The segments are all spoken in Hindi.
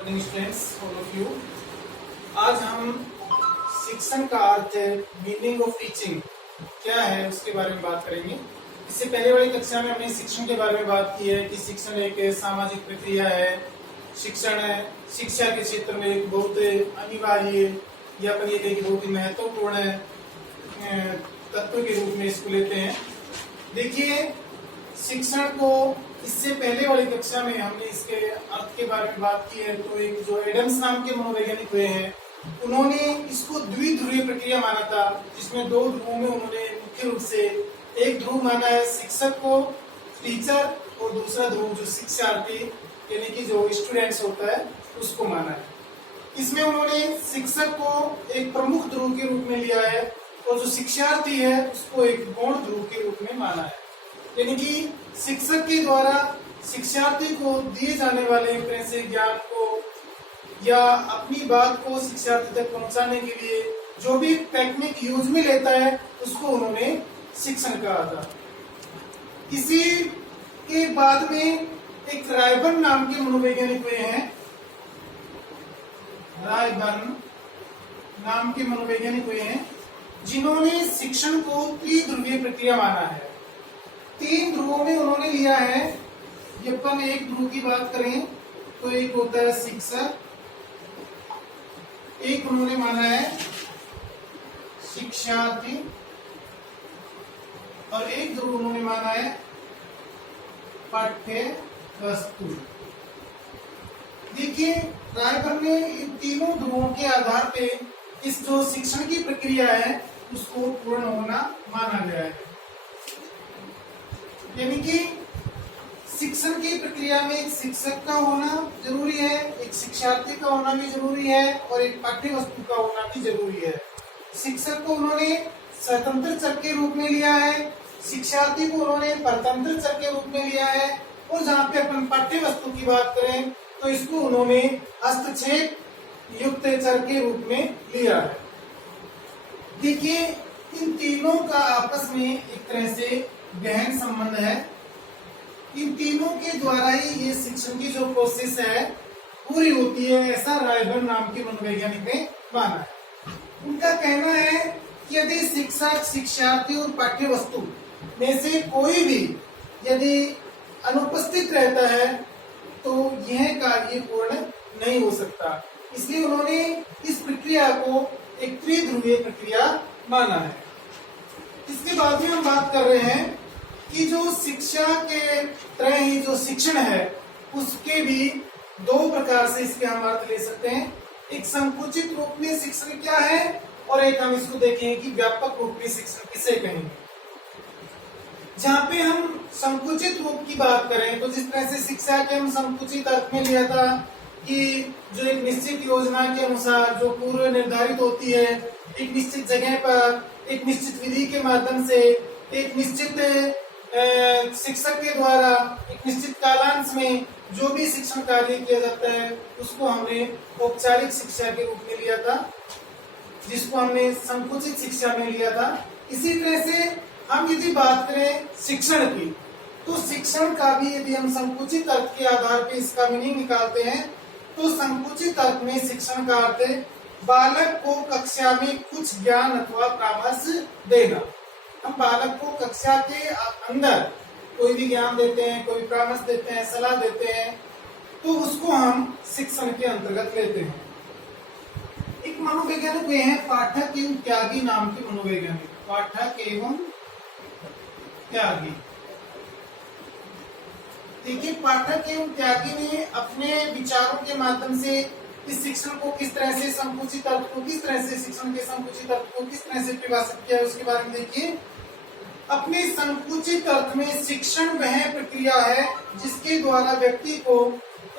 Morning students, all of you. आज हम शिक्षण का अर्थ, मीनिंग ऑफ टीचिंग क्या है उसके बारे में बात करेंगे। इससे पहले वाली कक्षा में हमने शिक्षण के बारे में बात की है कि शिक्षण एक सामाजिक प्रक्रिया है। शिक्षण शिक्षा के क्षेत्र में एक बहुत अनिवार्य या अपन ये कहें कि बहुत ही महत्वपूर्ण तत्व के रूप में इसको लेते हैं। देखिए, शिक्षण को इससे पहले वाली कक्षा में हमने इसके अर्थ के बारे में बात की है। तो एक जो एडम्स नाम के मनोवैज्ञानिक हुए हैं, उन्होंने इसको द्विध्रुवीय प्रक्रिया माना था, जिसमें दो ध्रुवों में उन्होंने मुख्य रूप से एक ध्रुव माना है शिक्षक को, टीचर, और दूसरा ध्रुव जो शिक्षार्थी यानी कि जो स्टूडेंट्स होता है उसको माना है। इसमें उन्होंने शिक्षक को एक प्रमुख ध्रुव के रूप में लिया है और जो शिक्षार्थी है उसको एक गौण ध्रुव के रूप में माना है। यानी कि शिक्षक के द्वारा शिक्षार्थी को दिए जाने वाले एक तरह से ज्ञान को या अपनी बात को शिक्षार्थी तक पहुंचाने के लिए जो भी टेक्निक यूज में लेता है उसको उन्होंने शिक्षण कहा था। इसी के बाद में एक रायबर्न नाम के मनोवैज्ञानिक हुए हैं। रायबर्न नाम के मनोवैज्ञानिक हुए हैं जिन्होंने शिक्षण को त्रिध्रुवीय प्रक्रिया माना है। तीन ध्रुवों में उन्होंने लिया है। जब अपन एक ध्रुव की बात करें तो एक होता है शिक्षक, एक उन्होंने माना है शिक्षार्थी, और एक ध्रुव उन्होंने माना है पाठ्य वस्तु। देखिए, रायबर्न ने इन तीनों ध्रुवों के आधार पे इस जो शिक्षण की प्रक्रिया है उसको पूर्ण होना माना गया है। यानी कि शिक्षण की प्रक्रिया में एक शिक्षक का होना जरूरी है, एक शिक्षार्थी का होना भी जरूरी है, और एक पाठ्य वस्तु का होना भी जरूरी है। शिक्षक को उन्होंने स्वतंत्र चर के रूप में लिया है, शिक्षार्थी को उन्होंने परतंत्र चर के रूप में लिया है, और जहाँ पे अपन पाठ्य वस्तु की बात करें तो इसको उन्होंने हस्तक्षेप युक्त चर के रूप में लिया है। देखिए, इन तीनों का आपस में एक तरह से गहन संबंध है। इन तीनों के द्वारा ही ये शिक्षण की जो प्रोसेस है पूरी होती है, ऐसा रायबर्न नाम के मनोवैज्ञानिक ने माना है। उनका कहना है कि यदि शिक्षक, शिक्षार्थी और पाठ्य वस्तु में से कोई भी यदि अनुपस्थित रहता है तो यह कार्य पूर्ण नहीं हो सकता। इसलिए उन्होंने इस प्रक्रिया को एक त्रिध्रुवीय प्रक्रिया माना है। इसके बाद में हम बात कर रहे हैं कि जो शिक्षा के तरह ही जो शिक्षण है उसके भी दो प्रकार से इसके हम अर्थ ले सकते हैं। एक संकुचित रूप में शिक्षण क्या है, और एक हम इसको देखेंगे कि व्यापक रूप में शिक्षण किसे कहेंगे। जहाँ पे हम संकुचित रूप की बात करें तो जिस तरह से शिक्षा के हम संकुचित अर्थ में लिया था कि जो एक निश्चित योजना के अनुसार जो पूर्व निर्धारित होती है, एक निश्चित जगह पर, एक निश्चित विधि के माध्यम से, एक निश्चित शिक्षक के द्वारा एक निश्चित कालांश में जो भी शिक्षण कार्य किया जाता है उसको हमने औपचारिक शिक्षा के रूप में लिया था, जिसको हमने संकुचित शिक्षा में लिया था। इसी तरह से हम यदि बात करें शिक्षण की, तो शिक्षण का भी यदि हम संकुचित अर्थ के आधार पर इसका मीनिंग निकालते हैं तो संकुचित अर्थ में शिक्षण का अर्थ है बालक को कक्षा में कुछ ज्ञान अथवा परामर्श देना। हम बालक को कक्षा के अंदर कोई भी ज्ञान देते हैं, कोई परामर्श देते हैं, सलाह देते हैं, तो उसको हम शिक्षण के अंतर्गत लेते हैं। एक मनोवैज्ञानिक हुए हैं पाठक एवं त्यागी नाम के मनोवैज्ञानिक। पाठक एवं त्यागी। देखिए, पाठक एवं त्यागी ने अपने विचारों के माध्यम से इस शिक्षण को किस तरह से संकुचित अर्थ को किस तरह से शिक्षण के संकुचित अर्थ को किस तरह से परिभाषित किया है उसके बारे में देखिए। अपने संकुचित अर्थ में शिक्षण वह प्रक्रिया है जिसके द्वारा व्यक्ति को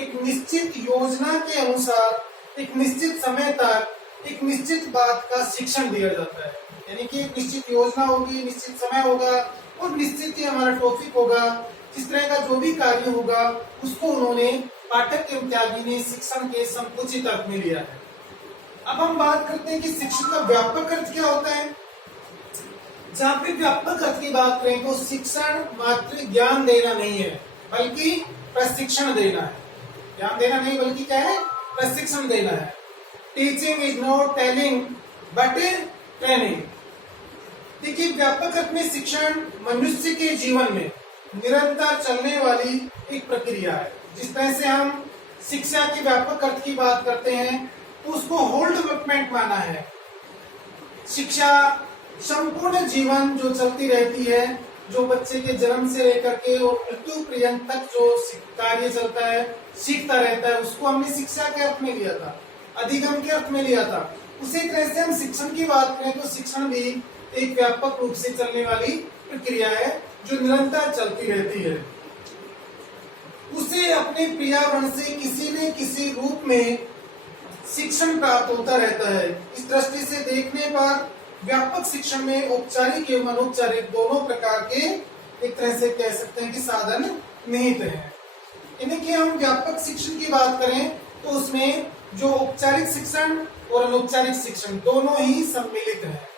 एक निश्चित योजना के अनुसार एक निश्चित समय तक एक निश्चित बात का शिक्षण दिया जाता है। यानी कि एक निश्चित योजना होगी, निश्चित समय होगा और निश्चित ही हमारा टॉपिक होगा। इस तरह का जो भी कार्य होगा उसको उन्होंने पाठक एवं त्यागी ने शिक्षण के संकुचित अर्थ में लिया है। अब हम बात करते हैं कि शिक्षण का व्यापक अर्थ क्या होता है। जहाँ पे व्यापक अर्थ की बात करें तो शिक्षण मात्र ज्ञान देना नहीं है बल्कि प्रशिक्षण देना है। ज्ञान देना नहीं बल्कि क्या है, प्रशिक्षण देना है। Teaching is not telling but training. देखिए, व्यापक अर्थ में शिक्षण मनुष्य के जीवन में निरंतर चलने वाली एक प्रक्रिया है। जिस तरह से हम शिक्षा के व्यापक अर्थ की बात करते हैं तो उसको होल डेवलपमेंट माना है। शिक्षा संपूर्ण जीवन जो चलती रहती है, जो बच्चे के जन्म से लेकर के और मृत्यु पर्यंत तक जो कार्य चलता है, सीखता रहता है, उसको हमने शिक्षा के अर्थ में लिया था, अधिगम के अर्थ में लिया था। उसी तरह से हम शिक्षण की बात करें तो शिक्षण भी एक व्यापक रूप से चलने वाली प्रक्रिया है जो निरंतर चलती रहती है। उसे अपने पर्यावरण से किसी न किसी रूप में शिक्षण प्राप्त होता रहता है। इस दृष्टि से देखने पर व्यापक शिक्षण में औपचारिक एवं अनौपचारिक दोनों प्रकार के एक तरह से कह सकते हैं कि साधन निहित हैं। यानी कि हम व्यापक शिक्षण की बात करें तो उसमें जो औपचारिक शिक्षण और अनौपचारिक शिक्षण दोनों ही सम्मिलित हैं।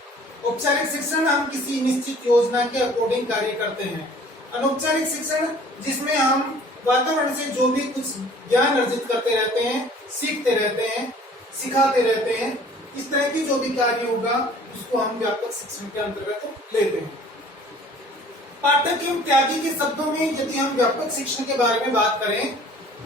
औपचारिक शिक्षण हम किसी निश्चित योजना के अकॉर्डिंग कार्य करते हैं। अनौपचारिक शिक्षण जिसमें हम वातावरण से जो भी कुछ ज्ञान अर्जित करते रहते हैं, सीखते रहते हैं, सिखाते रहते हैं, इस तरह की जो भी कार्य होगा उसको हम व्यापक शिक्षण के अंतर्गत लेते हैं। पाठक एवं त्यागी के शब्दों में यदि हम व्यापक शिक्षण के बारे में बात करें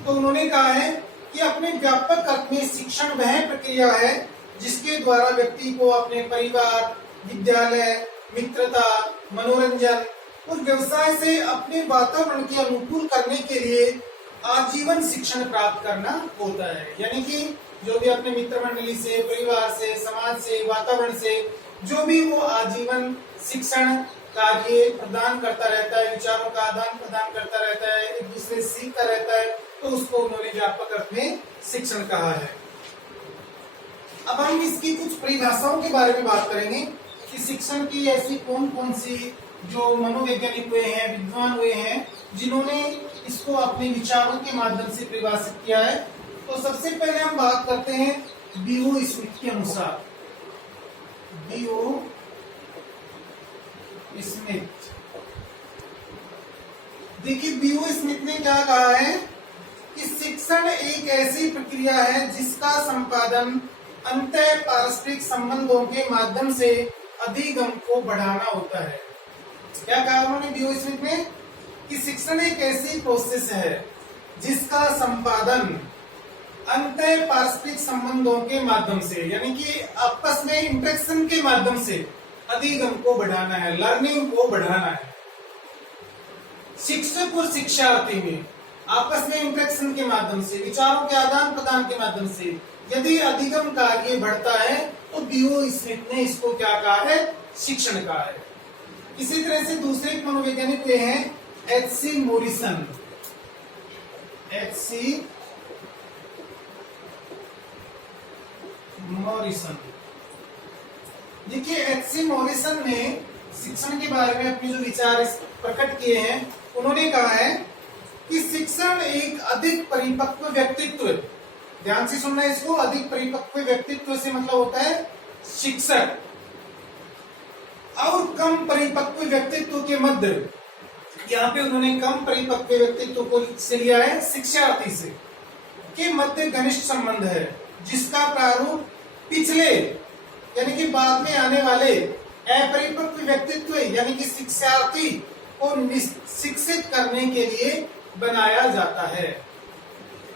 तो उन्होंने कहा है कि अपने व्यापक अर्थ में शिक्षण वह प्रक्रिया है जिसके द्वारा व्यक्ति को अपने परिवार, विद्यालय, मित्रता, मनोरंजन और व्यवसाय से अपने वातावरण के अनुकूल करने के लिए आजीवन शिक्षण प्राप्त करना होता है। यानी कि जो भी अपने मित्र मंडली से, परिवार से, समाज से, वातावरण से जो भी वो आजीवन शिक्षण कार्य प्रदान करता रहता है, विचारों का आदान प्रदान करता रहता है, एक दूसरे से सीखता रहता है, तो उसको उन्होंने व्यापक अर्थ में शिक्षण कहा है। अब हम इसकी कुछ परिभाषाओं के बारे में बात करेंगे कि शिक्षण की ऐसी कौन कौन सी जो मनोवैज्ञानिक हुए हैं, विद्वान हुए हैं, जिन्होंने इसको अपने विचारों के माध्यम से परिभाषित किया है। तो सबसे पहले हम बात करते हैं बीओ स्मिथ के अनुसार। बीओ स्मिथ, देखिए बीओ स्मिथ ने क्या कहा है कि शिक्षण एक ऐसी प्रक्रिया है जिसका संपादन अंतः पारस्परिक संबंधों के माध्यम से अधिगम को बढ़ाना होता है। क्या कहा उन्होंने बीओ स्मिथ ने कि शिक्षण एक ऐसी प्रोसेस है जिसका संपादन अंतः पारस्परिक संबंधों के माध्यम से, यानी कि आपस में इंटरेक्शन के माध्यम से अधिगम को बढ़ाना है, लर्निंग को बढ़ाना है। शिक्षक और शिक्षार्थी में आपस में इंटरेक्शन के माध्यम से, विचारों के आदान प्रदान के माध्यम से यदि अधिगम कार्य बढ़ता है तो बीओ स्मिथ ने इसको क्या कहा है, शिक्षण कहा है। इसी तरह से दूसरे मनोवैज्ञानिक हुए हैं एच.सी. मॉरिसन। एच.सी. मॉरिसन, देखिए एच.सी. मॉरिसन ने शिक्षण के बारे में अपने जो विचार प्रकट किए हैं, उन्होंने कहा है कि शिक्षण एक अधिक परिपक्व व्यक्तित्व, ध्यान से सुनना इसको, अधिक परिपक्व व्यक्तित्व से मतलब होता है शिक्षक, और कम परिपक्व व्यक्तित्व के मध्य, यहाँ पे उन्होंने कम परिपक्व व्यक्तित्व को से लिया है शिक्षार्थी से, के मध्य घनिष्ठ संबंध है जिसका प्रारूप पिछले यानी कि बाद में आने वाले अपरिपक्व व्यक्तित्व यानी कि शिक्षार्थी को शिक्षित करने के लिए बनाया जाता है।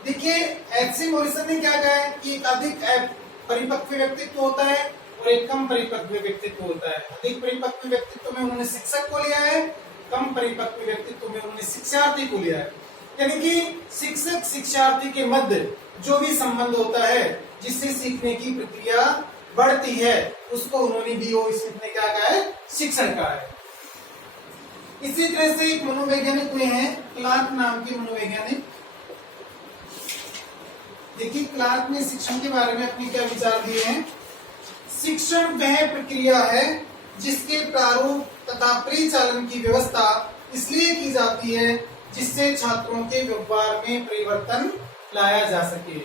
देखिए एच.सी. मॉरिसन ने क्या कहा है कि एक अधिक परिपक्व व्यक्तित्व होता है और एक कम परिपक्व व्यक्तित्व होता है। अधिक परिपक्व व्यक्तित्व में उन्होंने शिक्षक को लिया है, कम परिपक्व व्यक्तित्व में उन्होंने शिक्षार्थी को लिया है। यानी कि शिक्षक शिक्षार्थी के मध्य जो भी संबंध होता है जिससे सीखने की प्रक्रिया बढ़ती है, उसको उन्होंने बीओ स्मिथ ने क्या कहा है, शिक्षण कहा है। इसी तरह से एक मनोवैज्ञानिक हुए हैं क्लार्क नाम के मनोवैज्ञानिक। देखिए क्लार्क ने शिक्षण के बारे में अपने क्या विचार दिए हैं। शिक्षण वह प्रक्रिया है जिसके प्रारूप तथा परिचालन की व्यवस्था इसलिए की जाती है जिससे छात्रों के व्यवहार में परिवर्तन लाया जा सके।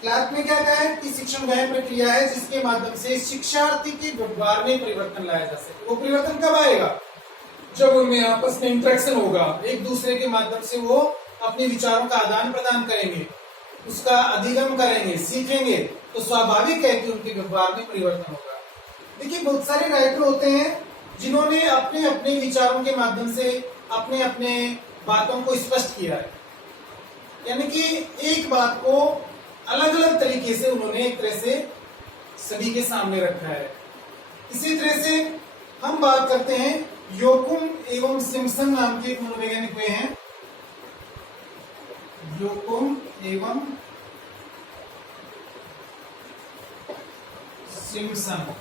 क्लार्क ने क्या कहा है कि शिक्षण वह प्रक्रिया है जिसके माध्यम से शिक्षार्थी के व्यवहार में परिवर्तन लाया जा सके। वो परिवर्तन कब आएगा, जब उनमें आपस में इंटरेक्शन होगा, एक दूसरे के माध्यम से वो अपने विचारों का आदान प्रदान करेंगे, उसका अधिगम करेंगे, सीखेंगे, तो स्वाभाविक है कि उनके व्यवहार में परिवर्तन होगा। देखिए बहुत सारे राइटर होते हैं जिन्होंने अपने अपने विचारों के माध्यम से अपने अपने बातों को स्पष्ट किया है, यानी कि एक बात को अलग अलग तरीके से उन्होंने एक तरह से सभी के सामने रखा है। इसी तरह से हम बात करते हैं योकुम एवं सिम्पसन नाम के एक मनोवैज्ञानिक हुए हैं, योकुम एवं सिम्पसन।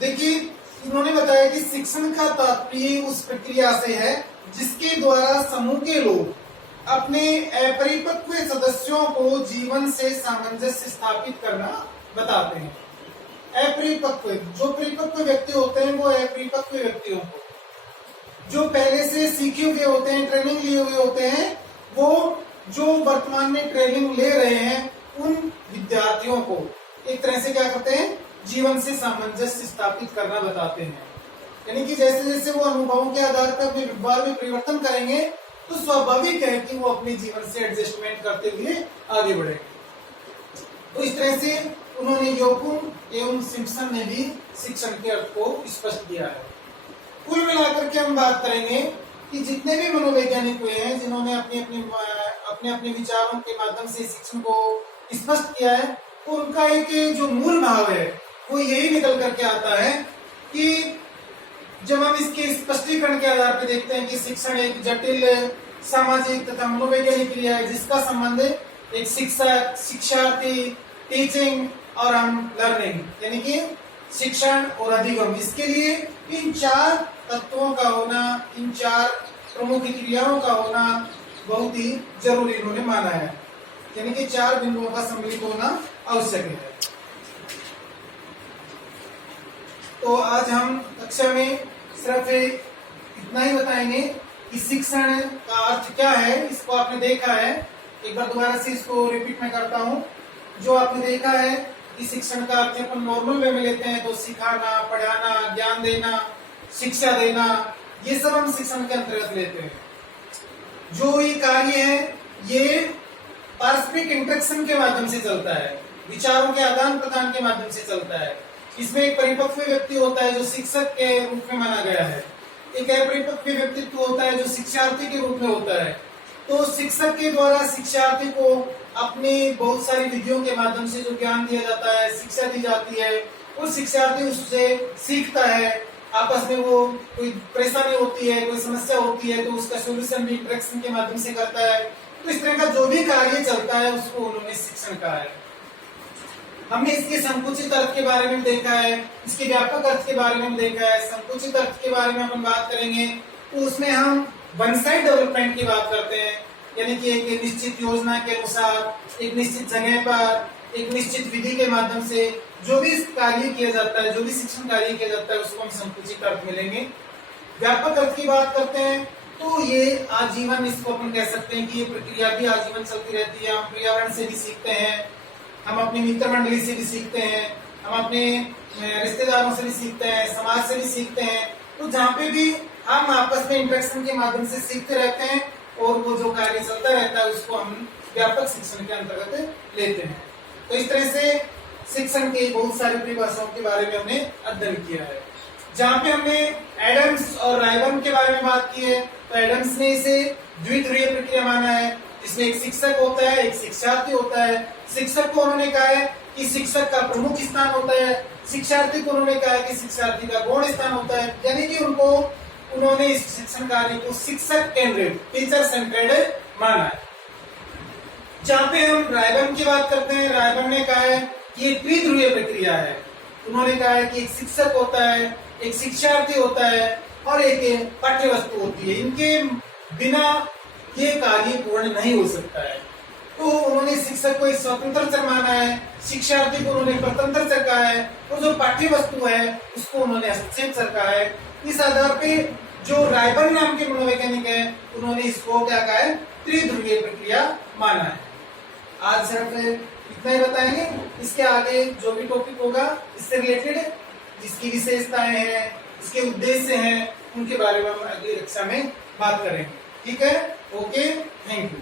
देखिए उन्होंने बताया कि शिक्षण का तात्पर्य उस प्रक्रिया से है जिसके द्वारा समूह के लोग अपने अपरिपक्व सदस्यों को जीवन से सामंजस्य स्थापित करना बताते हैं। अपरिपक्व, जो परिपक्व व्यक्ति होते हैं वो अपरिपक्व व्यक्तियों को, जो पहले से सीखे हुए होते हैं, ट्रेनिंग लिए हुए होते हैं, वो जो वर्तमान में ट्रेनिंग ले रहे हैं उन विद्यार्थियों को एक तरह से क्या करते हैं, जीवन से सामंजस्य स्थापित करना बताते हैं। यानी कि जैसे जैसे वो अनुभवों के आधार पर अपने व्यवहार में परिवर्तन करेंगे तो स्वाभाविक है कि वो अपने जीवन से एडजस्टमेंट करते हुए आगे बढ़ेंगे। तो इस तरह से उन्होंने योकुम एवं सिम्पसन ने भी शिक्षण के अर्थ को स्पष्ट किया है। कुल मिलाकर के हम बात करेंगे कि जितने भी मनोवैज्ञानिक हुए हैं जिन्होंने अपने अपने विचारों के माध्यम से शिक्षण को स्पष्ट किया है, तो उनका एक जो मूल भाव है वो यही निकल करके आता है कि जब हम इसके स्पष्टीकरण के आधार पर देखते हैं कि शिक्षण एक जटिल सामाजिक तथा मनोवैज्ञानिक क्रिया है जिसका संबंध एक शिक्षक, शिक्षार्थी, टीचिंग और हम लर्निंग, यानी कि शिक्षण और अधिगम। इसके लिए इन चार तत्वों का होना, इन चार प्रमुख क्रियाओं का होना बहुत ही जरूरी इन्होंने माना है, यानी कि चार बिंदुओं का सम्मिलित होना आवश्यक है। तो आज हम कक्षा में सिर्फ इतना ही बताएंगे कि शिक्षण का अर्थ क्या है। इसको आपने देखा है, एक बार दोबारा से इसको रिपीट मैं करता हूँ। जो आपने देखा है कि शिक्षण का अर्थ अपन नॉर्मल वे में लेते हैं तो सिखाना, पढ़ाना, ज्ञान देना, शिक्षा देना, ये सब हम शिक्षण के अंतर्गत लेते हैं। जो ये कार्य है ये पारस्परिक इंटरेक्शन के माध्यम से चलता है, विचारों के आदान प्रदान के माध्यम से चलता है। इसमें एक परिपक्व व्यक्ति होता है जो शिक्षक के रूप में माना गया है, एक अपरिपक्व व्यक्तित्व होता है जो शिक्षार्थी के रूप में होता है। तो शिक्षक के द्वारा शिक्षार्थी को अपनी बहुत सारी विधियों के माध्यम से जो ज्ञान दिया जाता है, शिक्षा दी जाती है, और शिक्षार्थी उससे सीखता है। आपस में वो कोई परेशानी होती है, कोई समस्या होती है तो उसका सोल्यूशन भी इंटरेक्शन के माध्यम से करता है। तो इस तरह का जो भी कार्य चलता है उसको उन्होंने शिक्षण कहा है। हमने इसके संकुचित अर्थ के बारे में देखा है, इसके व्यापक अर्थ के बारे में देखा है। संकुचित अर्थ के बारे में हम बात करेंगे तो उसमें हम वन साइड डेवलपमेंट की बात करते हैं, यानी कि एक निश्चित योजना के अनुसार, एक निश्चित जगह पर, एक निश्चित विधि के माध्यम से जो भी कार्य किया जाता है, जो भी शिक्षण कार्य किया जाता है उसको हम संकुचित अर्थ मिलेंगे। व्यापक अर्थ की बात करते हैं तो ये आजीवन, इसको अपन कह सकते हैं कि ये प्रक्रिया भी आजीवन चलती रहती है। हम पर्यावरण से भी सीखते हैं, हम अपनी मित्र मंडली से भी सीखते हैं, हम अपने रिश्तेदारों से भी सीखते हैं, समाज से भी सीखते हैं। तो जहाँ पे भी हम आपस में इंटरेक्शन के माध्यम से सीखते रहते हैं और वो जो कार्य चलता रहता है उसको हम व्यापक शिक्षण के अंतर्गत लेते हैं। तो इस तरह से शिक्षण के बहुत सारी परिभाषाओं के बारे में हमने अध्ययन किया है। जहाँ पे हमने एडम्स और रायबर्न के बारे में बात की है तो एडम्स ने इसे द्विध्रुवीय प्रक्रिया माना है, जिसमें एक शिक्षक होता है, एक शिक्षार्थी होता है। शिक्षक को उन्होंने कहा है कि शिक्षक का प्रमुख स्थान होता है, शिक्षार्थी को उन्होंने कहा है कि शिक्षार्थी का गौण स्थान होता है, यानी कि उन्होंने इस शिक्षण कार्य को शिक्षक केंद्रित, टीचर सेंटर्ड माना है। जहाँ पे हम रायबर्न की बात करते हैं, रायबर्न ने कहा है कि ये द्विध्रुवीय प्रक्रिया है। उन्होंने कहा है कि एक शिक्षक होता है, एक शिक्षार्थी होता है और एक पाठ्य वस्तु होती है। इनके बिना ये कार्य पूर्ण नहीं हो सकता है। तो उन्होंने शिक्षक को एक स्वतंत्र चर माना है, शिक्षार्थी को उन्होंने स्वतंत्र चर कहा है और जो पाठ्य वस्तु है उसको उन्होंने हस्तक्षेप चर कहा है। इस आधार पे जो रायबर्न नाम के मनोवैज्ञानिक है उन्होंने इसको क्या कहा है, त्रिध्रुवीय प्रक्रिया माना है। आज सिर्फ इतना ही बताएंगे, इसके आगे जो भी टॉपिक होगा इससे रिलेटेड, जिसकी विशेषताएं हैं, इसके उद्देश्य हैं, उनके बारे में हम अगली कक्षा में बात करेंगे। ठीक है, ओके, थैंक यू।